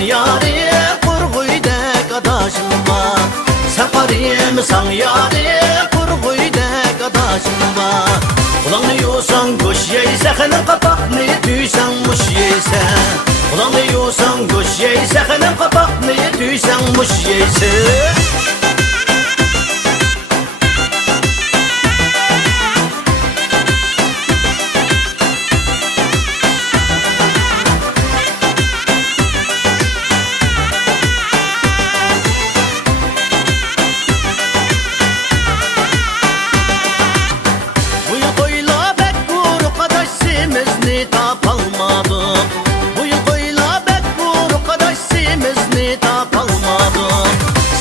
yari kurguydek adaşım var. Sen qarayımsan yari kurguydek adaşım var. Ulanı yiyorsan kuş yeyse, xenin kapakını tüysen muş yeyse. Ulanı yiyorsan kuş yeyse, xenin kapakını tüysen muş yeyse.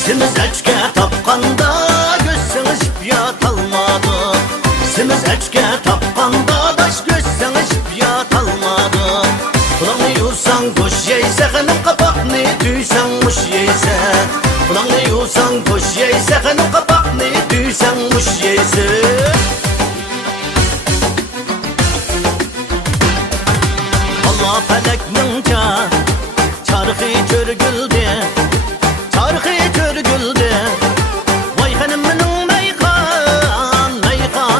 Simiz eçke tapqanda gözseniz yat almadı. Simiz eçke tapqanda daş gözseniz yat almadı. Kulağını yiyorsan kuş yeyse, xenin kapakını tüysen muş yeyse. Kulağını yiyorsan kuş yeyse, xenin kapakını tüysen muş yeyse. Allah feleknince çarxı körgüldü, çarxı körgüldü. Vay xenim minin meyxan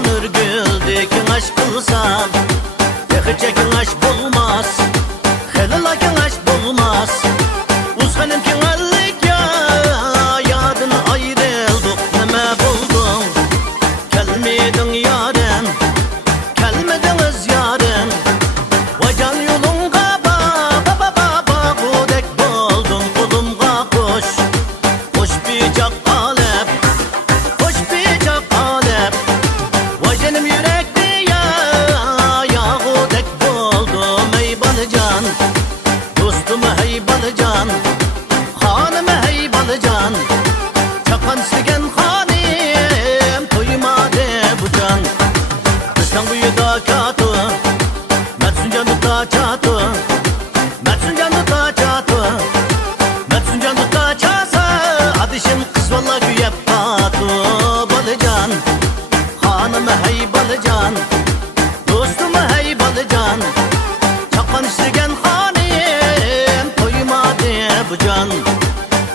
örgüldü. Kengaş kılsan yexice kengaş bulmaz, xelila kengaş bulmaz. Uz xenim kengallik ya, yadın ayrıldık. Neme buldun kelmedin yarem, kelmediniz yarem. Vay can yolunga ba gudek buldum kulumga koş. Hoş bir cak alep, hoş bir cak alep. Vay canım yürekli ya gudek buldum ey balıcan. Dostum hey balıcan, hanım hey balıcan. Çapan sigen hanim, toymadı bu can. Kıştan buyu da katı, Mertsun canı da çatı, Mertsun canı da çatı, Mertsun canı da çasa. Adışım kız valla güyep katı. Balıcan, hanım hey balıcan, dostum hey balıcan. Çakan işligen hanim, toymadı bu can.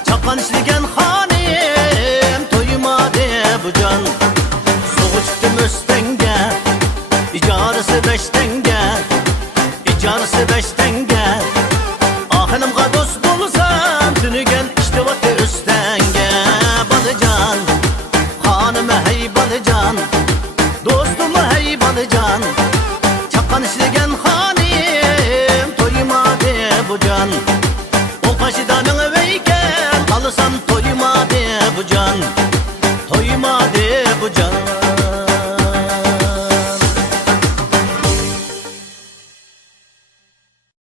Çakan işligen hanim, toymadı bu can. Soğuk çıktım üstenge, icarısı 5 tenge, icarısı 5 tenge. Ahınımga dost bulsam tünügen işte vatı üstenge. Balıcan, hanım hey balıcan, dostum hey balıcan. Çakan işligen hanim, toymadı bu can. O kaşıda mene veyken kalsam toymadı bu can, toymadı bu can.